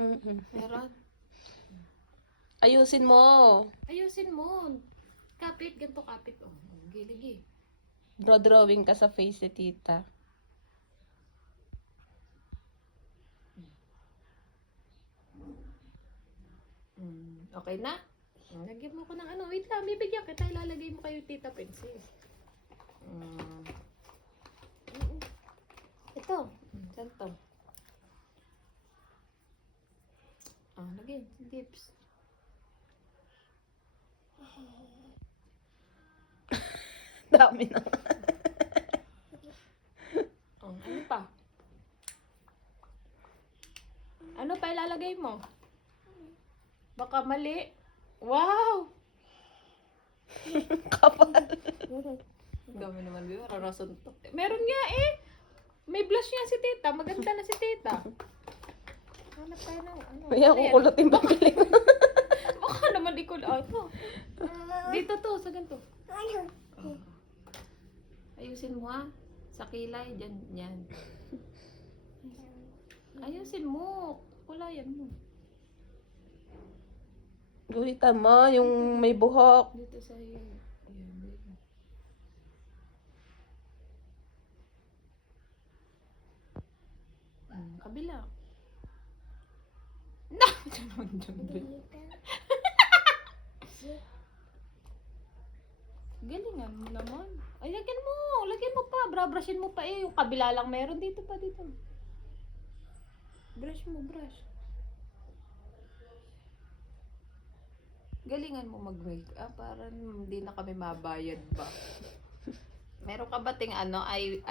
Meron. Ayusin mo. Ayusin mo. Kapit, ganito kapit. Oh, giligi. Draw-drawing ka sa face ni tita. Okay na? Lagyan mo ko ng ano. Wait lang, bibigyan kita. Ilalagay mo kayo tita pencil. Ito. Saan to? Lagyan. Dips. Dami na. Ano pa? Ano pa ilalagay mo? Baka mali. Wow! Kapal. Dami naman yun. Rarason to. Meron nga eh. May blush nga si tita. Maganda na si tita. Hanap tayo ng ano. Kaya Ano yan? kukulutin ba piling? Baka naman di ko ito. Dito to, sa ganito. Ayusin mo ha. Sa kilay, dyan, yan. Ayusin mo. Kulayan mo. Guhitan mo yung may buhok. Dito sa iyo. Ayan, dito. Kabila. Na! Galingan mo naman. Ay, lagyan mo. Lagyan mo pa. Brushin mo pa eh. Yung kabila lang meron. Dito pa, dito. Brush mo, brush. Galingan mo mag-makeup para hindi na kami mabayad ba. Meron ka ba ting ano, eyeshadow?